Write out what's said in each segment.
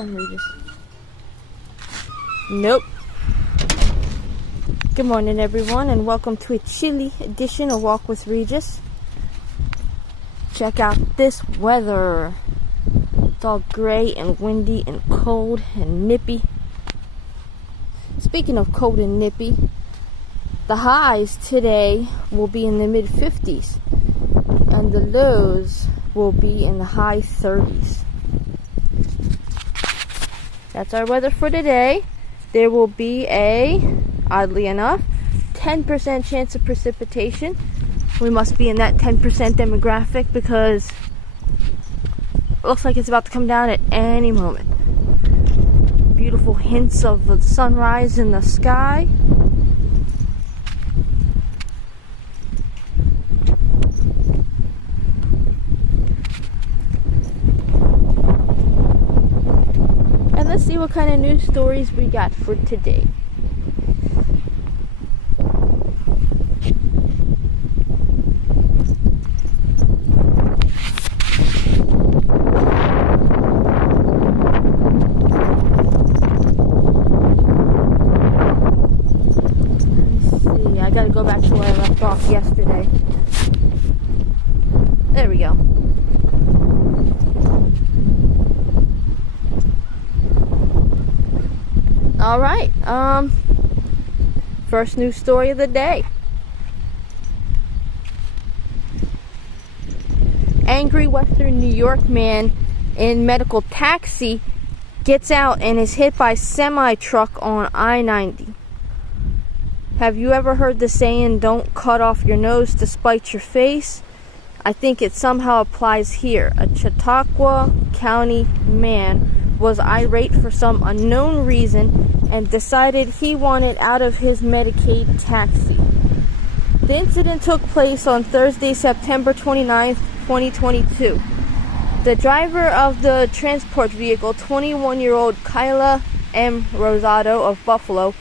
on, Regis. Nope. Good morning, everyone, and welcome to a chilly edition of Walk with Regis. Check out this weather. It's all gray and windy and cold and nippy. Speaking of cold and nippy, the highs today will be in the mid-50s, and the lows will be in the high 30s. That's our weather for today. There will be oddly enough, 10% chance of precipitation. We must be in that 10% demographic because it looks like it's about to come down at any moment. Beautiful hints of the sunrise in the sky. And let's see what kind of news stories we got for today. I gotta go back to where I left off yesterday. There we go. Alright, first news story of the day. Angry Western New York man in medical taxi gets out and is hit by semi-truck on I-90. Have you ever heard the saying, don't cut off your nose to spite your face? I think it somehow applies here. A Chautauqua County man was irate for some unknown reason and decided he wanted out of his Medicaid taxi. The incident took place on Thursday, September 29th, 2022. The driver of the transport vehicle, 21-year-old Kyla M. Rosado of Buffalo,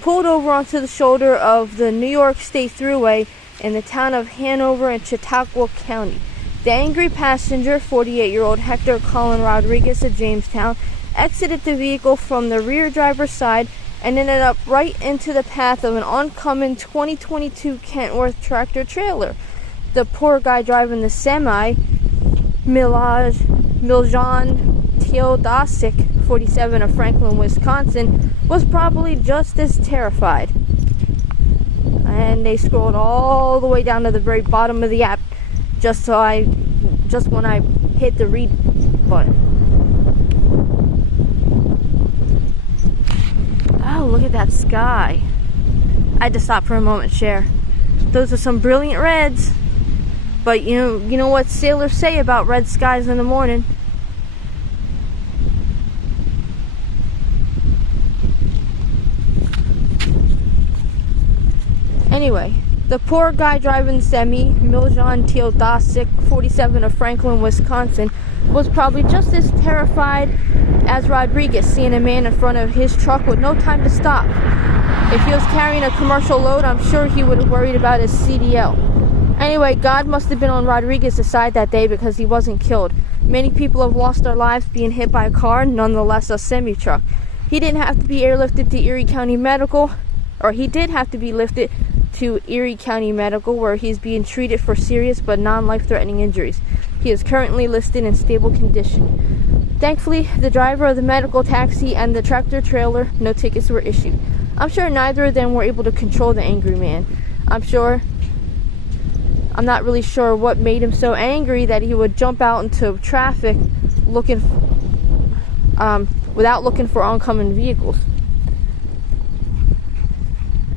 pulled over onto the shoulder of the New York State Thruway in the town of Hanover in Chautauqua County. The angry passenger, 48-year-old Hector Colin Rodriguez of Jamestown, exited the vehicle from the rear driver's side and ended up right into the path of an oncoming 2022 Kentworth tractor trailer. The poor guy driving the semi, Miljan Teodosic, 47 of Franklin, Wisconsin, was probably just as terrified. And they scrolled all the way down to the very bottom of the app just when I hit the read button. Oh, look at that sky. I had to stop for a moment and share. Those are some brilliant reds. But you know what sailors say about red skies in the morning. Anyway, the poor guy driving the semi, Miljan Teodosic, 47 of Franklin, Wisconsin, was probably just as terrified as Rodriguez, seeing a man in front of his truck with no time to stop. If he was carrying a commercial load, I'm sure he would have worried about his CDL. Anyway, God must have been on Rodriguez's side that day because he wasn't killed. Many people have lost their lives being hit by a car, nonetheless a semi-truck. He didn't have to be airlifted to Erie County Medical, or he did have to be lifted to Erie County Medical, where he's being treated for serious but non-life-threatening injuries. He is currently listed in stable condition. Thankfully, the driver of the medical taxi and the tractor trailer, no tickets were issued. I'm sure neither of them were able to control the angry man. I'm not really sure what made him so angry that he would jump out into traffic without looking for oncoming vehicles.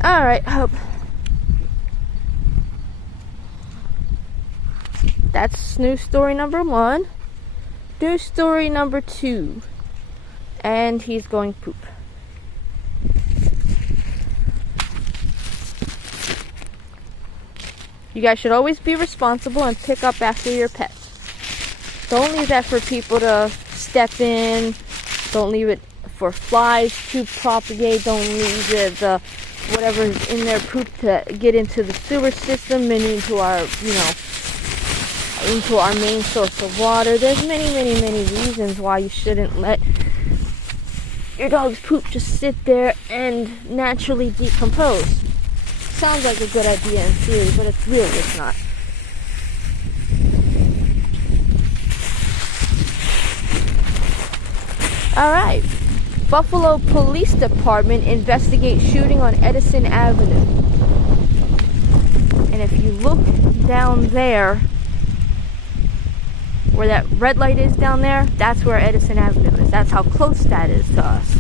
Alright, hope. That's news story number 1. News story number 2. And he's going poop. You guys should always be responsible and pick up after your pets. Don't leave that for people to step in. Don't leave it for flies to propagate. Don't leave the whatever's in their poop to get into the sewer system and into our main source of water. There's many reasons why you shouldn't let your dog's poop just sit there and naturally decompose. Sounds like a good idea in theory, but it's not. Alright. Buffalo Police Department investigates shooting on Edison Avenue. And if you look down there, where that red light is down there, that's where Edison Avenue is. That's how close that is to us.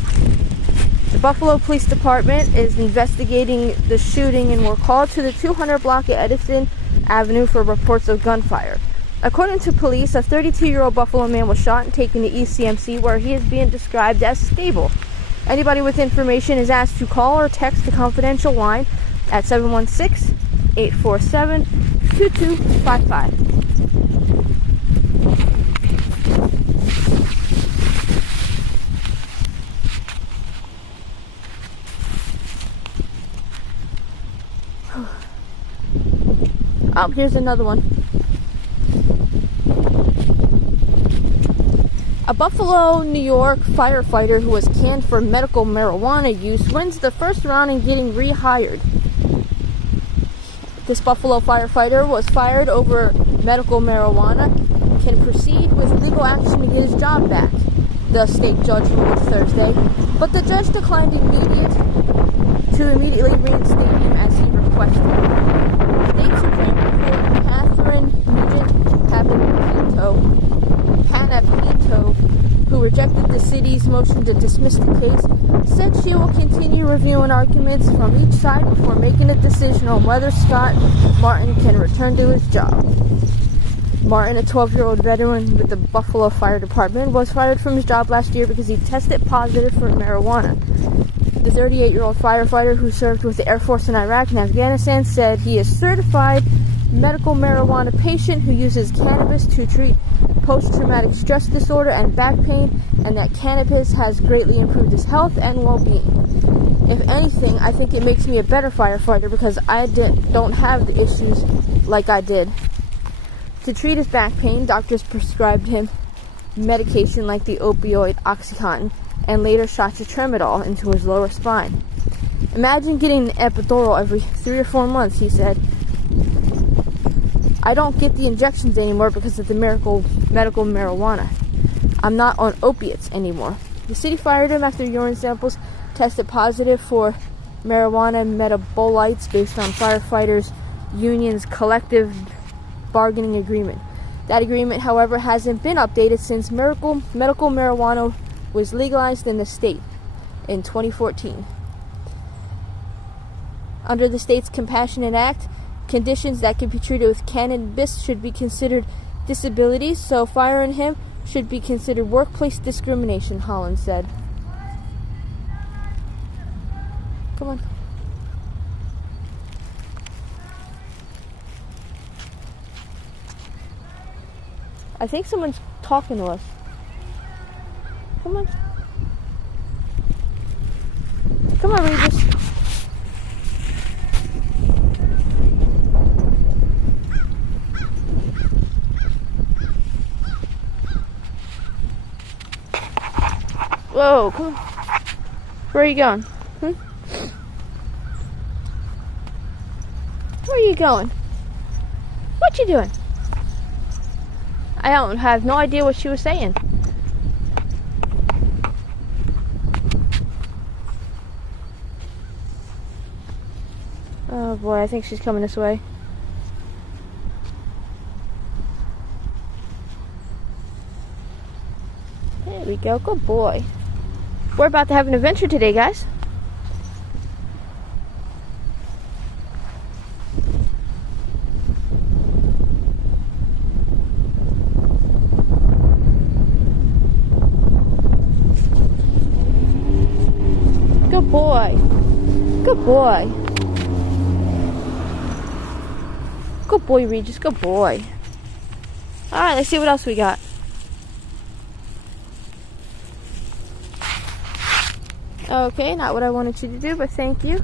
The Buffalo Police Department is investigating the shooting and were called to the 200 block of Edison Avenue for reports of gunfire. According to police, a 32-year-old Buffalo man was shot and taken to ECMC, where he is being described as stable. Anybody with information is asked to call or text the confidential line at 716-847-2255. Oh, here's another one. A Buffalo, New York firefighter who was canned for medical marijuana use wins the first round in getting rehired. This Buffalo firefighter was fired over medical marijuana, can proceed with legal action to get his job back, the state judge ruled Thursday, but the judge declined immediately reinstate him as he requested. State Supreme Court Catherine Nugent Panapinto, who rejected the city's motion to dismiss the case, said she will continue reviewing arguments from each side before making a decision on whether Scott Martin can return to his job. Martin, a 12-year-old veteran with the Buffalo Fire Department, was fired from his job last year because he tested positive for marijuana. The 38-year-old firefighter who served with the Air Force in Iraq and Afghanistan said he is a certified medical marijuana patient who uses cannabis to treat post-traumatic stress disorder and back pain, and that cannabis has greatly improved his health and well-being. If anything, I think it makes me a better firefighter because I don't have the issues like I did. To treat his back pain, doctors prescribed him medication like the opioid Oxycontin and later shots of tramadol into his lower spine. Imagine getting an epidural every 3 or 4 months, he said. I don't get the injections anymore because of the medical marijuana. I'm not on opiates anymore. The city fired him after urine samples tested positive for marijuana metabolites based on firefighters' union's collective bargaining agreement. That agreement, however, hasn't been updated since medical marijuana was legalized in the state in 2014. Under the state's Compassionate Act, conditions that can be treated with cannabis should be considered disabilities, so firing him should be considered workplace discrimination, Holland said. Come on. I think someone's talking to us. Come on. Come on, Regis. Whoa, come on. Where are you going? Where are you going? What you doing? I don't have no idea what she was saying. Oh boy, I think she's coming this way. There we go, good boy. We're about to have an adventure today, guys. Good boy. Good boy. Good boy, Regis. Good boy. Alright, let's see what else we got. Okay, not what I wanted you to do, but thank you.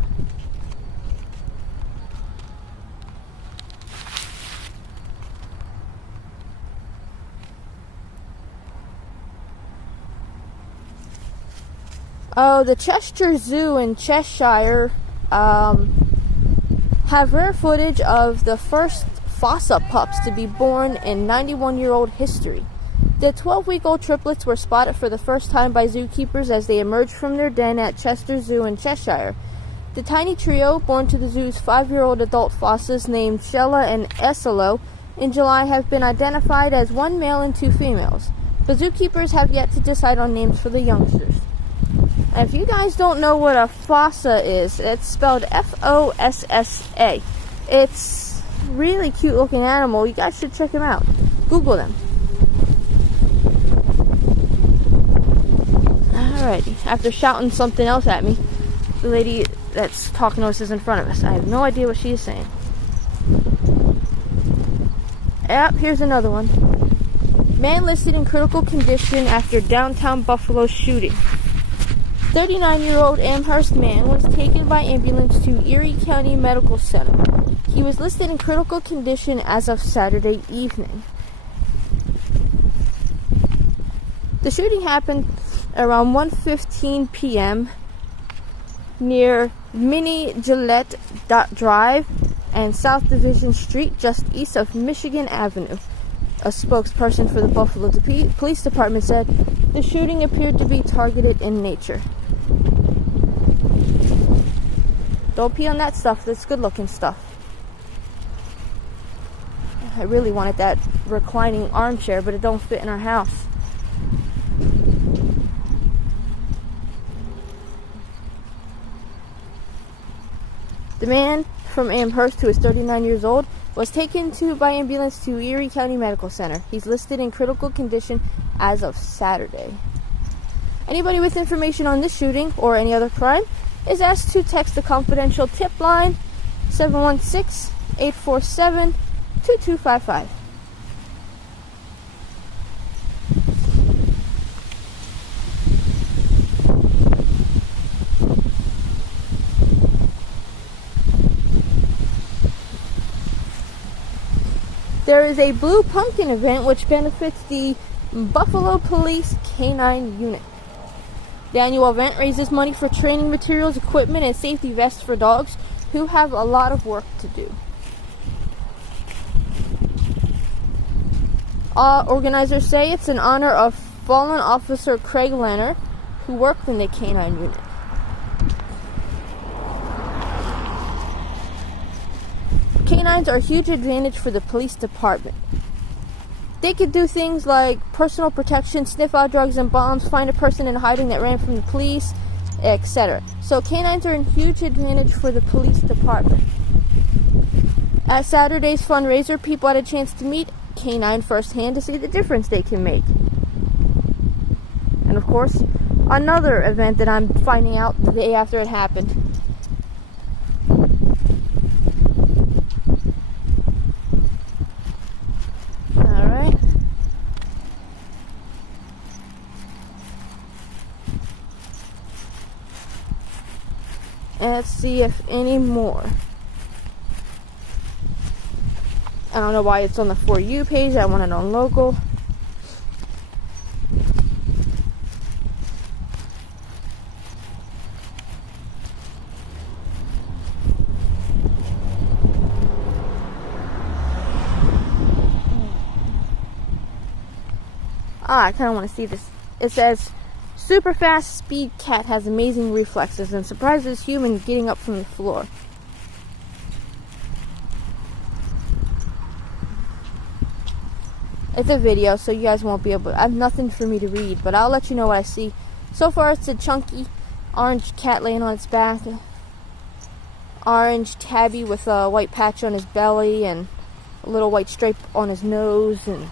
Oh, the Chester Zoo in Cheshire have rare footage of the first fossa pups to be born in 91-year-old history. The 12-week-old triplets were spotted for the first time by zookeepers as they emerged from their den at Chester Zoo in Cheshire. The tiny trio, born to the zoo's 5-year-old adult fossas named Shella and Esselo in July, have been identified as one male and 2 females. But zookeepers have yet to decide on names for the youngsters. And if you guys don't know what a fossa is, it's spelled F-O-S-S-A. It's a really cute looking animal. You guys should check them out. Google them. Alrighty. After shouting something else at me, the lady that's talking to us is in front of us. I have no idea what she is saying. Yep, here's another one. Man listed in critical condition after downtown Buffalo shooting. 39-year-old Amherst man was taken by ambulance to Erie County Medical Center. He was listed in critical condition as of Saturday evening. The shooting happened around 1:15 p.m. near Mini Gillette Drive and South Division Street, just east of Michigan Avenue. A spokesperson for the Buffalo Police Department said the shooting appeared to be targeted in nature. Don't pee on that stuff. That's good-looking stuff. I really wanted that reclining armchair, but it don't fit in our house. The man from Amherst, who is 39 years old, was taken by ambulance to Erie County Medical Center. He's listed in critical condition as of Saturday. Anybody with information on this shooting or any other crime is asked to text the confidential tip line 716-847-2255. There is a Blue Pumpkin event which benefits the Buffalo Police Canine Unit. The annual event raises money for training materials, equipment, and safety vests for dogs who have a lot of work to do. Organizers say it's in honor of fallen officer Craig Lanner, who worked in the Canine Unit. Canines are a huge advantage for the police department. They could do things like personal protection, sniff out drugs and bombs, find a person in hiding that ran from the police, etc. So canines are a huge advantage for the police department. At Saturday's fundraiser, people had a chance to meet canine firsthand to see the difference they can make. And of course, another event that I'm finding out the day after it happened. Alright. Let's see if any more. I don't know why it's on the For You page. I want it on local. I kind of want to see this. It says, super fast speed cat has amazing reflexes and surprises human getting up from the floor. It's a video, so you guys won't be able to. I have nothing for me to read, but I'll let you know what I see. So far, it's a chunky orange cat laying on its back. Orange tabby with a white patch on his belly and a little white stripe on his nose. And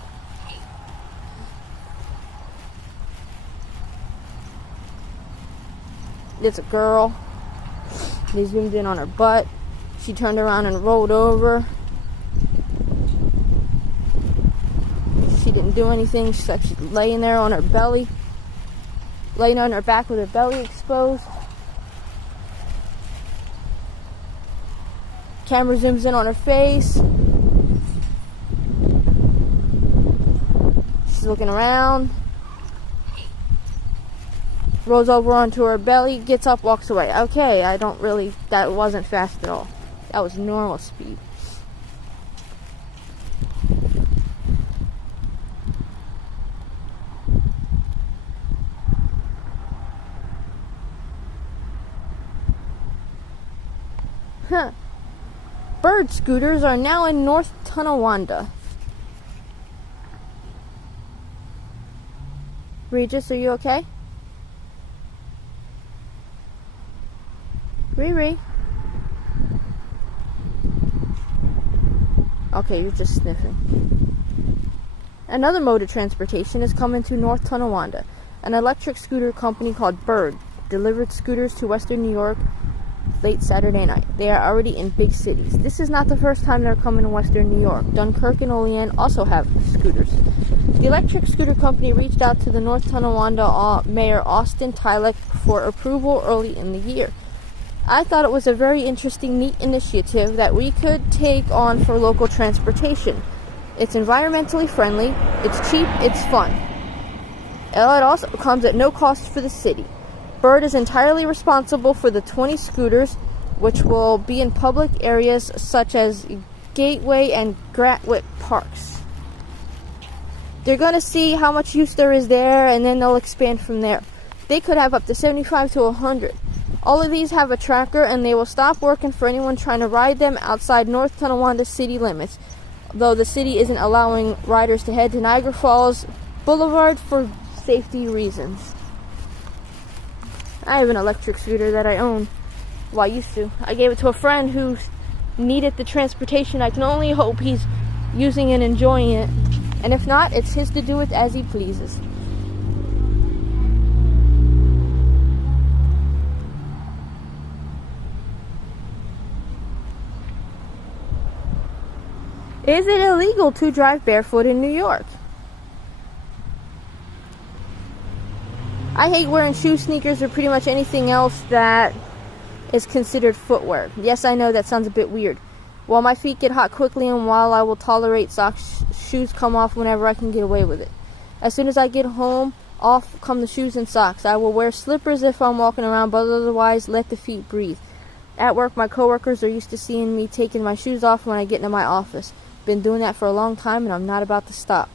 it's a girl. They zoomed in on her butt. She turned around and rolled over. She didn't do anything. She's actually laying there on her belly. Laying on her back with her belly exposed. Camera zooms in on her face. She's looking around. rolls over onto her belly, gets up, walks away. Okay, that wasn't fast at all. That was normal speed. Huh. Bird scooters are now in North Tonawanda. Regis, are you okay? Riri? Okay, you're just sniffing. Another mode of transportation is coming to North Tonawanda. An electric scooter company called Bird delivered scooters to Western New York late Saturday night. They are already in big cities. This is not the first time they're coming to Western New York. Dunkirk and Olean also have scooters. The electric scooter company reached out to the North Tonawanda Mayor Austin Tylek for approval early in the year. I thought it was a very interesting, neat initiative that we could take on for local transportation. It's environmentally friendly, it's cheap, it's fun. It also comes at no cost for the city. Bird is entirely responsible for the 20 scooters, which will be in public areas such as Gateway and Gratwick parks. They're going to see how much use there is there, and then they'll expand from there. They could have up to 75 to 100. All of these have a tracker, and they will stop working for anyone trying to ride them outside North Tonawanda city limits, though the city isn't allowing riders to head to Niagara Falls Boulevard for safety reasons. I have an electric scooter that I own. Well, I used to. I gave it to a friend who needed the transportation. I can only hope he's using and enjoying it. And if not, it's his to do with as he pleases. Is it illegal to drive barefoot in New York? I hate wearing shoes, sneakers, or pretty much anything else that is considered footwear. Yes, I know that sounds a bit weird. While my feet get hot quickly, and while I will tolerate socks, shoes come off whenever I can get away with it. As soon as I get home, off come the shoes and socks. I will wear slippers if I'm walking around, but otherwise let the feet breathe. At work, my coworkers are used to seeing me taking my shoes off when I get into my office. Been doing that for a long time, and I'm not about to stop.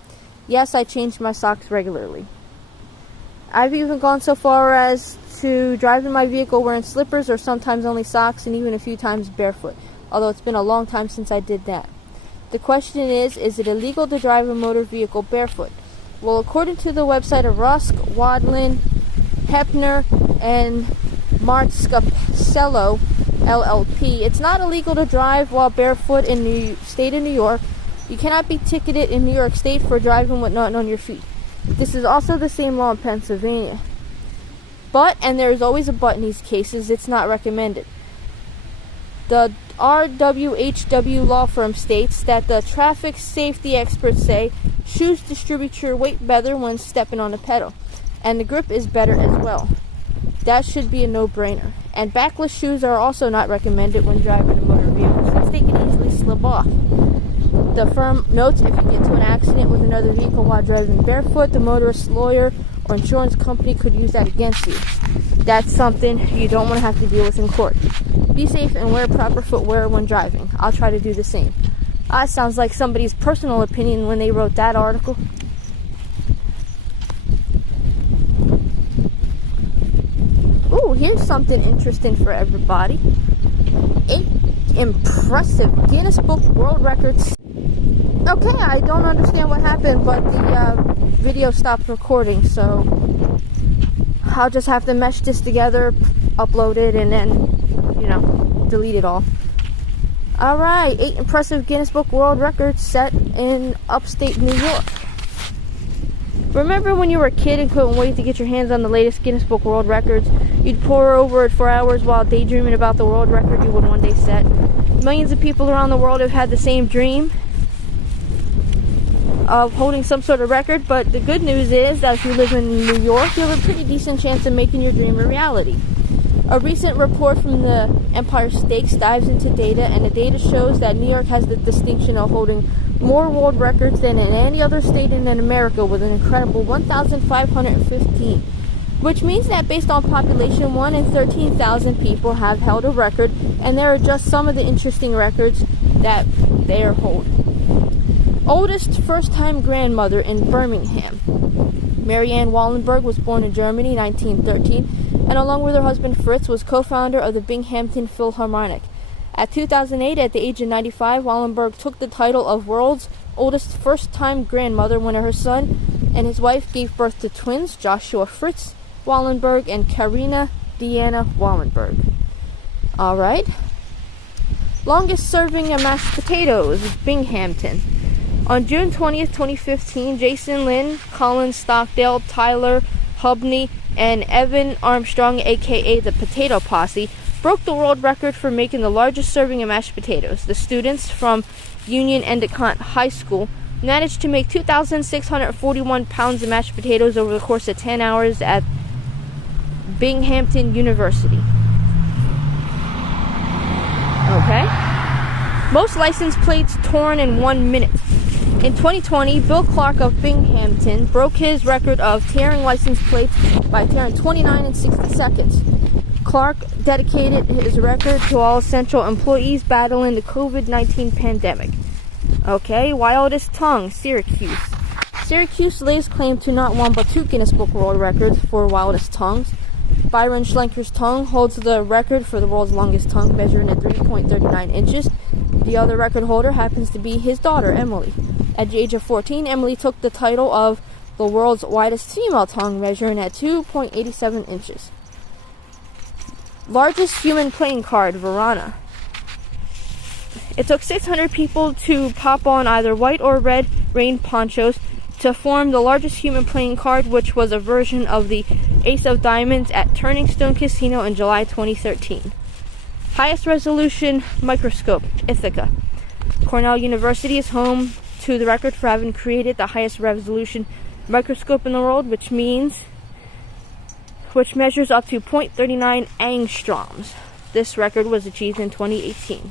Yes, I change my socks regularly. I've even gone so far as to drive in my vehicle wearing slippers or sometimes only socks, and even a few times barefoot, although it's been a long time since I did that. The question is it illegal to drive a motor vehicle barefoot? Well, according to the website of Rusk, Wadlin, Hepner, and Martzcasello, LLP, it's not illegal to drive while barefoot in the state of New York. You cannot be ticketed in New York State for driving with nothing on your feet. This is also the same law in Pennsylvania. But, and there is always a but in these cases, it's not recommended. The RWHW law firm states that the traffic safety experts say shoes distribute your weight better when stepping on the pedal, and the grip is better as well. That should be a no-brainer. And backless shoes are also not recommended when driving a motor vehicle, since they can easily slip off. The firm notes if you get into an accident with another vehicle while driving barefoot, the motorist's lawyer or insurance company could use that against you. That's something you don't want to have to deal with in court. Be safe and wear proper footwear when driving. I'll try to do the same. That sounds like somebody's personal opinion when they wrote that article. Ooh, here's something interesting for everybody. 8 impressive Guinness Book World Records. Okay, I don't understand what happened, but the video stopped recording, so I'll just have to mesh this together, upload it, and then, delete it all. Alright, 8 impressive Guinness Book World Records set in upstate New York. Remember when you were a kid and couldn't wait to get your hands on the latest Guinness Book World Records? You'd pore over it for hours while daydreaming about the world record you would one day set. Millions of people around the world have had the same dream of holding some sort of record, but the good news is that if you live in New York, you have a pretty decent chance of making your dream a reality. A recent report from the Empire Stakes dives into data, and the data shows that New York has the distinction of holding more world records than in any other state in America, with an incredible 1,515. which means that based on population, 1 in 13,000 people have held a record, and there are just some of the interesting records that they are holding. Oldest first-time grandmother in Birmingham. Mary Ann Wallenberg was born in Germany in 1913, and along with her husband Fritz was co-founder of the Binghamton Philharmonic. At 2008, at the age of 95, Wallenberg took the title of world's oldest first-time grandmother when her son and his wife gave birth to twins, Joshua Fritz Wallenberg and Karina Deanna Wallenberg. Alright. Longest serving of mashed potatoes, Binghamton. On June 20th, 2015, Jason Lynn, Colin Stockdale, Tyler Hubney, and Evan Armstrong, aka the Potato Posse, broke the world record for making the largest serving of mashed potatoes. The students from Union Endicott High School managed to make 2,641 pounds of mashed potatoes over the course of 10 hours at Binghamton University. Okay. Most license plates torn in 1 minute. In 2020, Bill Clark of Binghamton broke his record of tearing license plates by tearing 29 in 60 seconds. Clark dedicated his record to all essential employees battling the COVID-19 pandemic. Okay, wildest tongue, Syracuse. Syracuse lays claim to not one but 2 Guinness Book World Records for wildest tongues. Byron Schlenker's tongue holds the record for the world's longest tongue, measuring at 3.39 inches. The other record holder happens to be his daughter, Emily. At the age of 14, Emily took the title of the world's widest female tongue, measuring at 2.87 inches. Largest human playing card, Verona. It took 600 people to pop on either white or red rain ponchos to form the largest human playing card, which was a version of the Ace of Diamonds at Turning Stone Casino in July 2013. Highest resolution microscope, Ithaca. Cornell University is home to the record for having created the highest resolution microscope in the world, which measures up to 0.39 angstroms. This record was achieved in 2018.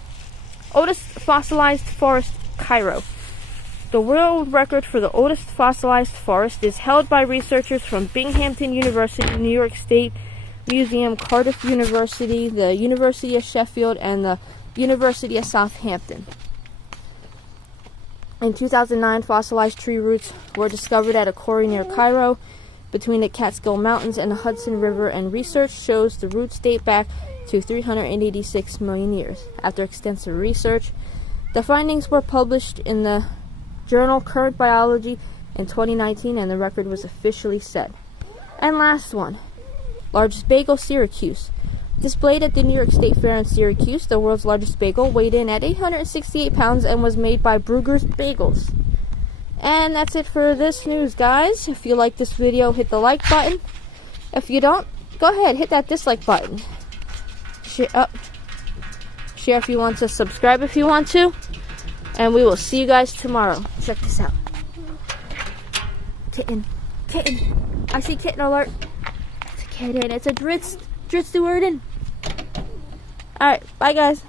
Oldest fossilized forest, Cairo. The world record for the oldest fossilized forest is held by researchers from Binghamton University, New York State Museum, Cardiff University, the University of Sheffield, and the University of Southampton. In 2009, fossilized tree roots were discovered at a quarry near Cairo between the Catskill Mountains and the Hudson River, and research shows the roots date back to 386 million years. After extensive research, the findings were published in the journal Current Biology in 2019, and the record was officially set. And last one, largest bagel, Syracuse. Displayed at the New York State Fair in Syracuse, the world's largest bagel weighed in at 868 pounds and was made by Brugger's Bagels. And that's it for this news, guys. If you like this video, hit the like button. If you don't, go ahead, hit that dislike button. Share if you want to, subscribe if you want to, and we will see you guys tomorrow. Check this out. Kitten. I see kitten alert. It's a kitten. It's a Dritz Stewardin. Alright, bye guys.